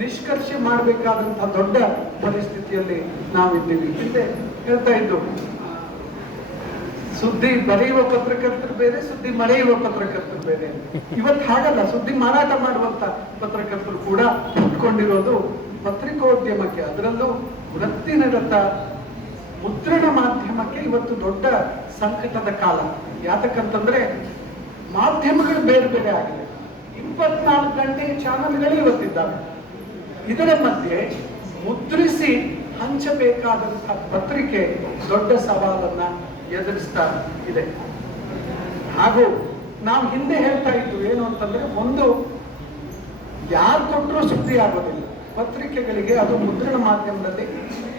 ನಿಷ್ಕರ್ಷೆ ಮಾಡಬೇಕಾದಂತಹ ದೊಡ್ಡ ಪರಿಸ್ಥಿತಿಯಲ್ಲಿ ನಾವಿದ್ದೀವಿ. ಹಿಂದೆ ಹೇಳ್ತಾ ಇದ್ದು, ಸುದ್ದಿ ಬರೆಯುವ ಪತ್ರಕರ್ತರು ಬೇರೆ, ಸುದ್ದಿ ಮರೆಯುವ ಪತ್ರಕರ್ತರು ಬೇರೆ. ಇವತ್ತು ಹಾಗಲ್ಲ, ಸುದ್ದಿ ಮಾರಾಟ ಮಾಡುವಂತ ಪತ್ರಕರ್ತರು ಕೂಡ ಹುಟ್ಕೊಂಡಿರೋದು ಪತ್ರಿಕೋದ್ಯಮಕ್ಕೆ. ಅದರಲ್ಲೂ ವೃತ್ತಿನಿರತ ಮುದ್ರಣ ಮಾಧ್ಯಮಕ್ಕೆ ಇವತ್ತು ದೊಡ್ಡ ಸಂಕಟದ ಕಾಲ. ಯಾತಕ್ಕಂತಂದ್ರೆ ಮಾಧ್ಯಮಗಳು ಬೇರೆ ಬೇರೆ ಆಗಿದೆ ಇಪ್ಪತ್ನಾಲ್ಕು ಗಂಟೆ ಚಾನಲ್ಗಳೇ ಇವತ್ತಿದ್ದಾವೆ. ಇದರ ಮಧ್ಯೆ ಮುದ್ರಿಸಿ ಹಂಚಬೇಕಾದಂತಹ ಪತ್ರಿಕೆ ದೊಡ್ಡ ಸವಾಲನ್ನ ಎದುರಿಸ್ತಾ ಇದೆ. ಹಾಗೂ ನಾವು ಹಿಂದೆ ಹೇಳ್ತಾ ಇದ್ದು ಏನು ಅಂತಂದ್ರೆ ಒಂದು ಯಾರು ಕೊಟ್ಟರು ಸುದ್ದಿ ಆಗೋದಿಲ್ಲ. ಪತ್ರಿಕೆಗಳಿಗೆ ಅದು ಮುದ್ರಣ ಮಾಧ್ಯಮದಲ್ಲಿ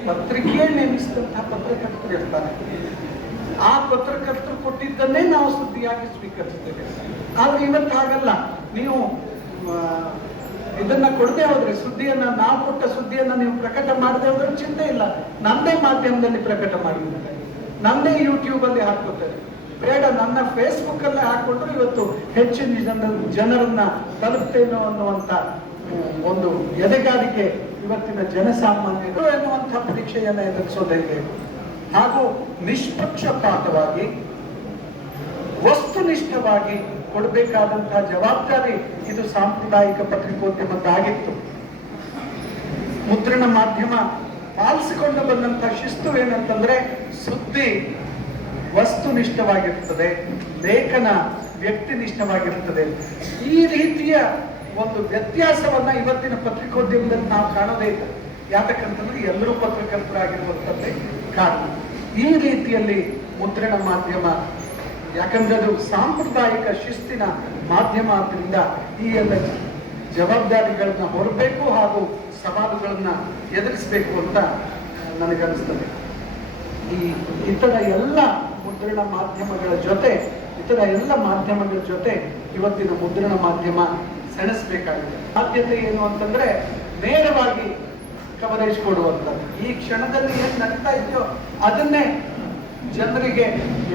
ಪತ್ರಿಕೆ ನೇಮಿಸಿದಂತಹ ಪತ್ರಕರ್ತರು ಇರ್ತಾರೆ. ಆ ಪತ್ರಕರ್ತರು ಕೊಟ್ಟಿದ್ದನ್ನೇ ನಾವು ಸುದ್ದಿಯಾಗಿ ಸ್ವೀಕರಿಸ್ತೇವೆ ಆದ್ರೆ ಇವತ್ತಾಗಲ್ಲ. ನೀವು ಇದನ್ನ ಕೊಡದೆ ಹೋದ್ರೆ, ಸುದ್ದಿಯನ್ನ ನಾವು ಕೊಟ್ಟ ಸುದ್ದಿಯನ್ನ ನೀವು ಪ್ರಕಟ ಮಾಡದೆ ಹೋದ್ರೆ ಚಿಂತೆ ಇಲ್ಲ. ನಂದೇ ಮಾಧ್ಯಮದಲ್ಲಿ ಪ್ರಕಟ ಮಾಡಿದ್ದಾರೆ. ನಂದೇ ಯೂಟ್ಯೂಬ್ ಅಲ್ಲಿ ಹಾಕೋತಾರೆ ಬೇಡ, ನನ್ನ ಫೇಸ್ಬುಕ್ ಅಲ್ಲೇ ಹಾಕೊಂಡ್ರು ಇವತ್ತು ಹೆಚ್ಚಿನ ಜನ ಜನರನ್ನ ತಲುಪ್ತೇನೋ ಅನ್ನುವಂತ ಒಂದು ಎದೆಗಾರಿಕೆ ಇವತ್ತಿನ ಜನಸಾಮಾನ್ಯರು ಎನ್ನುವಂಥ ಪರೀಕ್ಷೆಯನ್ನ ಎದುರಿಸೋದಕ್ಕೆ ಹಾಗೂ ನಿಷ್ಪಕ್ಷಪಾತವಾಗಿ, ವಸ್ತುನಿಷ್ಠವಾಗಿ ಕೊಡಬೇಕಾದಂತಹ ಜವಾಬ್ದಾರಿ ಇದು ಸಾಂಪ್ರದಾಯಿಕ ಪತ್ರಿಕೋದ್ಯಮದ್ದಾಗಿತ್ತು. ಮುದ್ರಣ ಮಾಧ್ಯಮ ಪಾಲಿಸಿಕೊಂಡು ಬಂದಂತಹ ಶಿಸ್ತು ಏನಂತಂದ್ರೆ ಸುದ್ದಿ ವಸ್ತುನಿಷ್ಠವಾಗಿರ್ತದೆ, ಲೇಖನ ವ್ಯಕ್ತಿನಿಷ್ಠವಾಗಿರ್ತದೆ. ಈ ರೀತಿಯ ಒಂದು ವ್ಯತ್ಯಾಸವನ್ನ ಇವತ್ತಿನ ಪತ್ರಿಕೋದ್ಯಮದಲ್ಲಿ ನಾವು ಕಾಣದೇ ಇಲ್ಲ. ಯಾತಕ್ಕಂತಂದ್ರೆ ಎಲ್ಲರೂ ಪತ್ರಕರ್ತರಾಗಿರುವಂಥದ್ದೇ ಕಾರಣ. ಈ ರೀತಿಯಲ್ಲಿ ಮುದ್ರಣ ಮಾಧ್ಯಮ ಯಾಕಂದ್ರೆ ಅದು ಸಾಂಪ್ರದಾಯಿಕ ಶಿಸ್ತಿನ ಮಾಧ್ಯಮ ಆದ್ದರಿಂದ ಈ ಎಲ್ಲ ಜವಾಬ್ದಾರಿಗಳನ್ನ ಹೊರಬೇಕು ಹಾಗೂ ಸವಾಲುಗಳನ್ನ ಎದುರಿಸಬೇಕು ಅಂತ ನನಗನ್ನಿಸ್ತದೆ. ಈ ಇತರ ಎಲ್ಲ ಮುದ್ರಣ ಮಾಧ್ಯಮಗಳ ಜೊತೆ, ಇತರ ಎಲ್ಲ ಮಾಧ್ಯಮಗಳ ಜೊತೆ ಇವತ್ತಿನ ಮುದ್ರಣ ಮಾಧ್ಯಮ ಸೆಣಸಬೇಕಾಗಿದೆ. ಸಾಧ್ಯತೆ ಏನು ಅಂತಂದ್ರೆ ನೇರವಾಗಿ ಕವರೇಜ್ ಕೊಡುವಂಥದ್ದು. ಈ ಕ್ಷಣದಲ್ಲಿ ಏನು ನಡೀತಾ ಇದೆಯೋ ಅದನ್ನೇ ಜನರಿಗೆ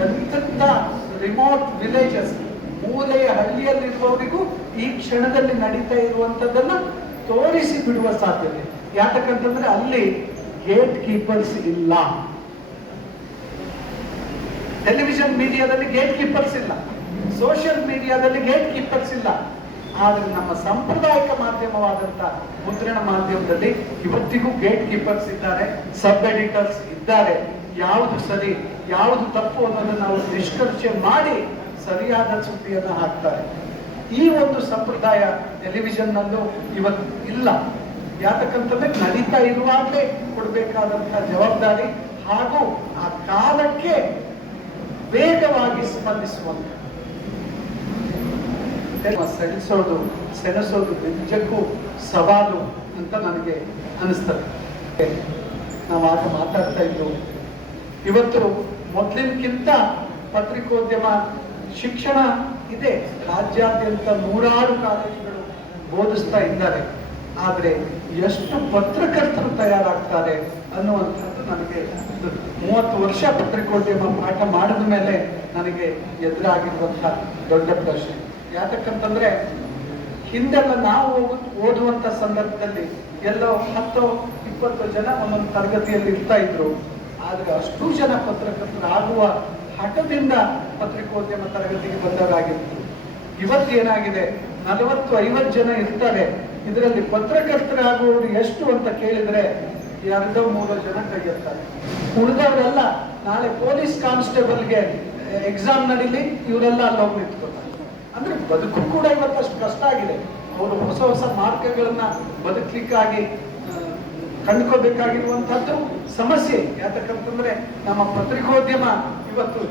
ಎಂತೆಂಥ ರಿಮೋಟ್ ವಿಲೇಜಸ್ ಮೂಲೆಯ ಹಳ್ಳಿಯಲ್ಲಿರುವವರಿಗೂ ಈ ಕ್ಷಣದಲ್ಲಿ ನಡೀತಾ ಇರುವಂತದ್ದನ್ನ ತೋರಿಸಿ ಬಿಡುವ ಸಾಧ್ಯತೆ. ಯಾತಕ್ಕಂತಂದ್ರೆ ಅಲ್ಲಿ ಗೇಟ್ ಕೀಪರ್ಸ್ ಇಲ್ಲ. ಟೆಲಿವಿಷನ್ ಮೀಡಿಯಾದಲ್ಲಿ ಗೇಟ್ ಕೀಪರ್ಸ್ ಇಲ್ಲ. ಸೋಷಿಯಲ್ ಮೀಡಿಯಾದಲ್ಲಿ ಗೇಟ್ ಕೀಪರ್ಸ್ ಇಲ್ಲ. ಆದರೆ ನಮ್ಮ ಸಾಂಪ್ರದಾಯಿಕ ಮಾಧ್ಯಮವಾದಂತ ಮುದ್ರಣ ಮಾಧ್ಯಮದಲ್ಲಿ ಇವತ್ತಿಗೂ ಗೇಟ್ ಕೀಪರ್ಸ್ ಇದ್ದಾರೆ ಸಬ್ ಎಡಿಟರ್ಸ್ ಇದ್ದಾರೆ. ಯಾವುದು ಸರಿ? ಯಾವುದು ತಪ್ಪು ಅನ್ನೋದನ್ನು ನಾವು ನಿಷ್ಕರ್ಷೆ ಮಾಡಿ ಸರಿಯಾದ ಸುದ್ದಿಯನ್ನು ಹಾಕ್ತಾರೆ. ಈ ಒಂದು ಸಂಪ್ರದಾಯ ಟೆಲಿವಿಷನ್ ನಲ್ಲೂ ಇವತ್ತು ಇಲ್ಲ. ಯಾತಕ್ಕಂತಂದ್ರೆ ನಡೀತಾ ಇರುವಾಗಲೇ ಕೊಡಬೇಕಾದಂಥ ಜವಾಬ್ದಾರಿ ಹಾಗೂ ಆ ಕಾಲಕ್ಕೆ ವೇಗವಾಗಿ ಸ್ಪಂದಿಸುವಂತ. ಸೆಣಸೋದು ಸೆಣಸೋದು ನಿಜಕ್ಕೂ ಸವಾಲು ಅಂತ ನನಗೆ ಅನಿಸ್ತದೆ. ನಾವು ಆಗ ಮಾತಾಡ್ತಾ ಇದ್ದು ಇವತ್ತು ಮೊದಲಿನಕ್ಕಿಂತ ಪತ್ರಿಕೋದ್ಯಮ ಶಿಕ್ಷಣ ಇದೆ. ರಾಜ್ಯಾದ್ಯಂತ ನೂರಾರು ಕಾಲೇಜುಗಳು ಬೋಧಿಸ್ತಾ ಇದ್ದಾರೆ. ಆದರೆ ಎಷ್ಟು ಪತ್ರಕರ್ತರು ತಯಾರಾಗ್ತಾರೆ ಅನ್ನುವಂಥದ್ದು ನನಗೆ ಮೂವತ್ತು ವರ್ಷ ಪತ್ರಿಕೋದ್ಯಮ ಪಾಠ ಮಾಡಿದ ಮೇಲೆ ನನಗೆ ಎದುರಾಗಿರುವಂಥ ದೊಡ್ಡ ಪ್ರಶ್ನೆ. ಯಾತಕ್ಕಂತಂದ್ರೆ, ಹಿಂದೆಲ್ಲ ನಾವು ಓದುವಂಥ ಸಂದರ್ಭದಲ್ಲಿ ಎಲ್ಲೋ ಹತ್ತೋ ಇಪ್ಪತ್ತು ಜನ ಒಂದೊಂದು ತರಗತಿಯಲ್ಲಿ ಇರ್ತಾ ಇದ್ರು. ಆದ್ರೆ ಅಷ್ಟು ಜನ ಪತ್ರಕರ್ತರಾಗುವ ಹಠದಿಂದ ಪತ್ರಿಕೋದ್ಯಮ ತರಗತಿಗೆ ಬಂದವರಾಗಿತ್ತು ಇವತ್ತು ಏನಾಗಿದೆ? ನಲವತ್ತು, ಐವತ್ತು ಜನ ಇರ್ತಾರೆ. ಇದರಲ್ಲಿ ಪತ್ರಕರ್ತರಾಗುವವರು ಎಷ್ಟು ಅಂತ ಕೇಳಿದ್ರೆ ಎರಡೋ ಮೂರೋ ಜನ ಕೈ ಎತ್ತಾರೆ ಉಳಿದವರೆಲ್ಲ ನಾಳೆ ಪೊಲೀಸ್ ಕಾನ್ಸ್ಟೇಬಲ್ಗೆ ಎಕ್ಸಾಮ್ ನಡೀಲಿ, ಇವರೆಲ್ಲ ಅಲ್ಲೋಗಿ ನಿಂತ್ಕೊತಾರೆ ಅಂದ್ರೆ ಬದುಕು ಕೂಡ ಇವತ್ತಷ್ಟು ಕಷ್ಟ ಆಗಿದೆ. ಅವರು ಹೊಸ ಹೊಸ ಮಾರ್ಗಗಳನ್ನ ಬದುಕಲಿಕ್ಕಾಗಿ ಕಂಡ್ಕೋಬೇಕಾಗಿರುವಂತಹದ್ದು ಸಮಸ್ಯೆ ಯಾತಕ್ಕಂತಂದ್ರೆ ನಮ್ಮ ಪತ್ರಿಕೋದ್ಯಮ ಇವತ್ತು